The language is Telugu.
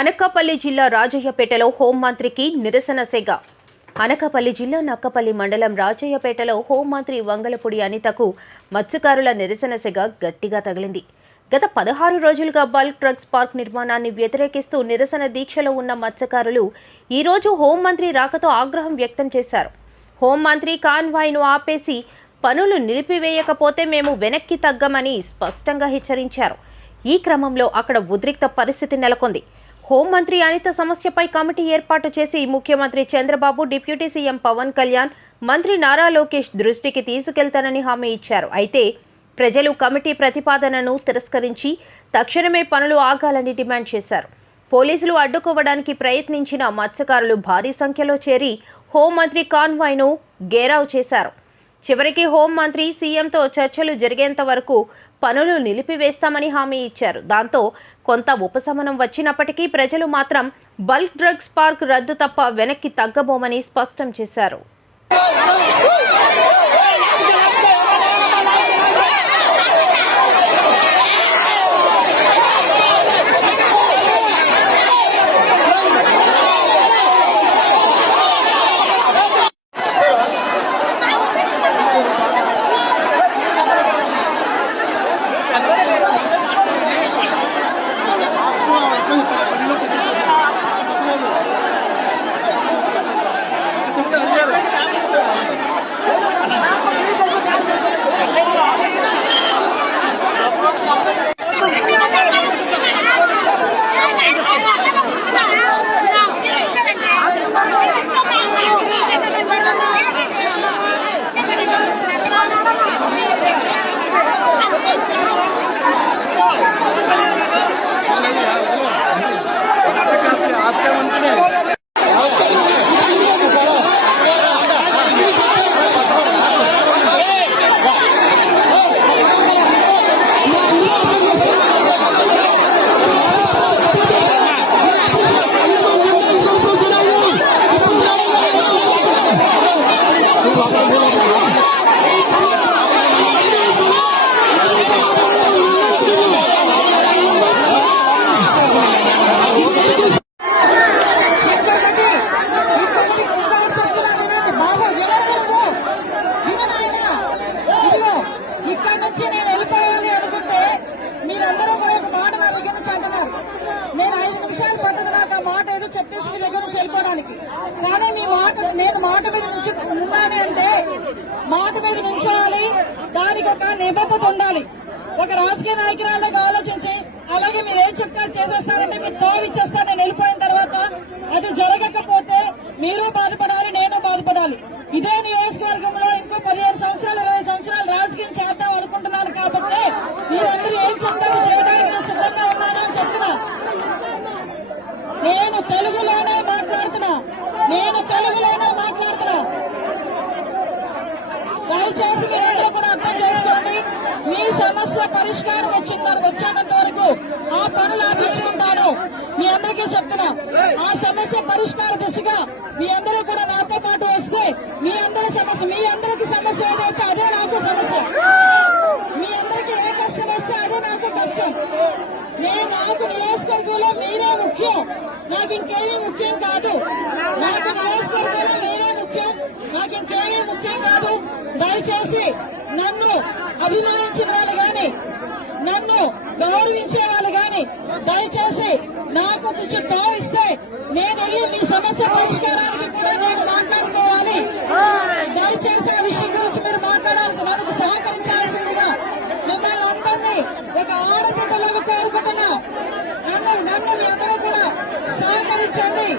అనకాపల్లి జిల్లా రాజయ్యపేటలో హోంమంత్రికి నిరసన సెగ. అనకాపల్లి జిల్లా నక్కపల్లి మండలం రాజయ్యపేటలో హోంమంత్రి వంగలపూడి అనితకు మత్స్యకారుల నిరసన సెగ గట్టిగా తగిలింది. గత 16 రోజులుగా బల్క్ డ్రగ్స్ పార్క్ నిర్మాణాన్ని వ్యతిరేకిస్తూ నిరసన దీక్షలో ఉన్న మత్స్యకారులు ఈ రోజు హోంమంత్రి రాకతో ఆగ్రహం వ్యక్తం చేశారు. హోంమంత్రి కాన్వాయ్ను ఆపేసి పనులు నిలిపివేయకపోతే మేము వెనక్కి తగ్గమని స్పష్టంగా హెచ్చరించారు. ఈ క్రమంలో అక్కడ ఉద్రిక్త పరిస్థితి నెలకొంది. హోంమంత్రి అనిత సమస్యపై కమిటీ ఏర్పాటు చేసి ముఖ్యమంత్రి చంద్రబాబు, డిప్యూటీ సీఎం పవన్ కళ్యాణ్, మంత్రి నారా లోకేష్ దృష్టికి తీసుకెళ్తానని హామీ ఇచ్చారు. అయితే ప్రజలు కమిటీ ప్రతిపాదనను తిరస్కరించి తక్షణమే పనులు ఆగాలని డిమాండ్ చేశారు. పోలీసులు అడ్డుకోవడానికి ప్రయత్నించిన మత్స్యకారులు భారీ సంఖ్యలో చేరి హోంమంత్రి కాన్వాయ్ను గేరావ్ చేశారు. చివరికి హోంమంత్రి సీఎంతో చర్చలు జరిగేంత వరకు పనులు నిలిపివేస్తామని హామీ ఇచ్చారు. దాంతో కొంత ఉపశమనం వచ్చినప్పటికీ ప్రజలు మాత్రం బల్క్ డ్రగ్స్ పార్క్ రద్దు తప్ప వెనక్కి తగ్గబోమని స్పష్టం చేశారు. నేను 5 నిమిషాలు పట్టదు నాకు ఆ మాట ఏదో చెప్పేసి మీ దగ్గర నుంచి వెళ్ళిపోవడానికి. కానీ మీ మాట నేను మాట మీద నుంచి ఉండాలి అంటే మాట మీద నుంచోవాలి. దానికి ఒక నిబద్ధత ఉండాలి. ఒక రాజకీయ నాయకురాలుగా ఆలోచించి అలాగే మీరు ఏం చెప్తారు చేసేస్తారంటే మీరు తోవిచ్చేస్తారు. నేను వెళ్ళిపోయిన తర్వాత అది జరగకపోతే మీరు బాధపడాలి, నేను బాధపడాలి. ఇదే నియోజకవర్గంలో ఇంకో 15 సంవత్సరాలు 20 సంవత్సరాలు రాజకీయం చేద్దాం అనుకుంటున్నాను. కాబట్టి మీరందరూ ఏం చెప్తారో చేయడానికి నేను సిద్ధంగా ఉన్నానని చెప్తున్నా. నేను తెలుగులోనే మాట్లాడుతున్నా. దయచేసి మీరందరూ కూడా అర్థం చేసుకోండి. మీ సమస్య పరిష్కారం వచ్చేంత వరకు ఆ పనులు ఆపించుకుంటాను. మీ అందరికీ చెప్తున్నా. ఆ సమస్య పరిష్కార దిశగా మీ అందరూ కూడా నాతో పాటు వస్తే మీ అందరికి సమస్య ఏదైతే అదే నాకు సమస్య. మీ అందరికీ ఏ కష్టం వస్తే అదే నాకు కష్టం. నాకు నియోజకవర్గంలో మీరే ముఖ్యం. నాకు ఇంకేమీ ముఖ్యం కాదు. నాకు నియోజకవర్గంలో మీరే ముఖ్యం. నాకు ఇంకేమీ ముఖ్యం కాదు. దయచేసి నన్ను అభిమానించిన వాళ్ళు గాని, నన్ను గౌరవించే వాళ్ళు గాని దయచేసి నాకు కొంచెం భావిస్తే నేను వెళ్ళి మీ సమస్య పరిష్కారానికి కూడా నేను మాట్లాడుకోవాలి. దయచేసి ఆ విషయం గురించి మీరు మాట్లాడాల్సి మనకు సహకరించాల్సిందిగా మిమ్మల్ని అందరినీ ఒక ఆడబిడ్డలాగా కోరుకుంటున్నా. నన్ను మీ అందరూ కూడా సహకరించండి.